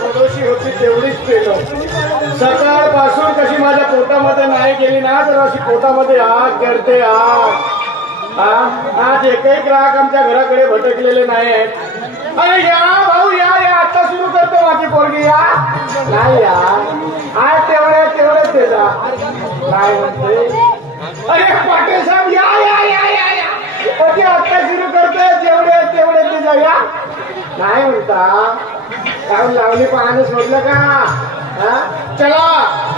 थोडीशी होती तेवढीच पेलो. सकाळपासून कशी माझ्या पोटामध्ये नाही गेली ना तर अशी पोटामध्ये आग करते आग. आज एकही ग्राहक आमच्या घराकडे भटकलेले नाही आहेत. अरे या भाऊ या या आता सुरू करतो माझी पोरगी या. नाही या आज तेवढे त्याचा काय म्हणते. अरे पाटील साहेब या या या या या म्हणजे आता सुरू करते जेवढे त्याचा या. नाही म्हणता काय लावणी पाहणं सोडलं का. चला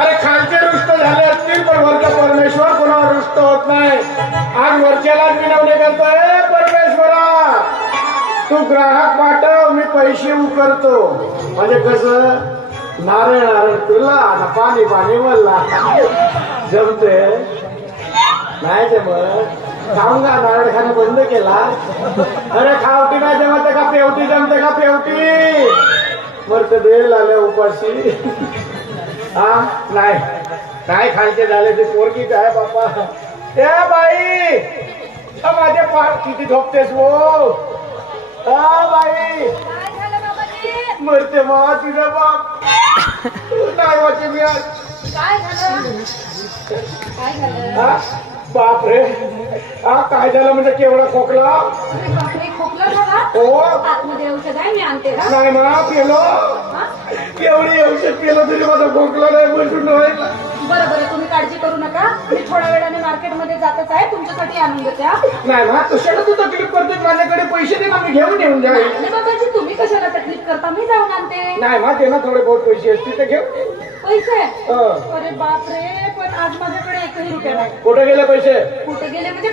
अरे खालचे रुष्ट झाले असतील पण वरचा परमेश्वर कोणावर रुष्ट होत नाही. आज वरच्यालाच विनवणी करतोय परमेश्वरा तू ग्राहक पाठव मी पैसे उकरतो. म्हणजे कसं नारळ तुला ना पाणी मला जमते नाही ते मग खाऊन का नारळ खाणं बंद केला. अरे खावटी नाही जमते का पेवटी जमते का पेवटी मरत देल आल्या उपाशी. नाही काय खायचे झाले ते पोरगी काय बापा. ए बाई माझे पार किती झोपतेस वो. बाई मरते मा तिचा बाप नाही वाचे मी आज. बाप रे काय झालं म्हणजे केवढा खोकला. हो नाही मला पेलो केवढी औषध पेलो तरी माझा खोकला नाही बसून व्हायला. बरं बरं तुम्ही काळजी करू नका मी थोड्या वेळाने मार्केटमध्ये जातच आहे तुमच्यासाठी आणून देते. नाही ना कशाला तू तकलीफ करते माझ्याकडे पैसे दे ना मी घेऊन येऊन जाईल. आणि बाबाजी तुम्ही कशाला तकलीफ करता मी जाऊन आणते. नाही मा ते ना थोडे बहुत पैसे असतील ते घेऊन पैसे. अरे बापरे पण आज माझ्याकडे एकही रुपया नाही. कुठे गेले पैसे. कुठे गेले म्हणजे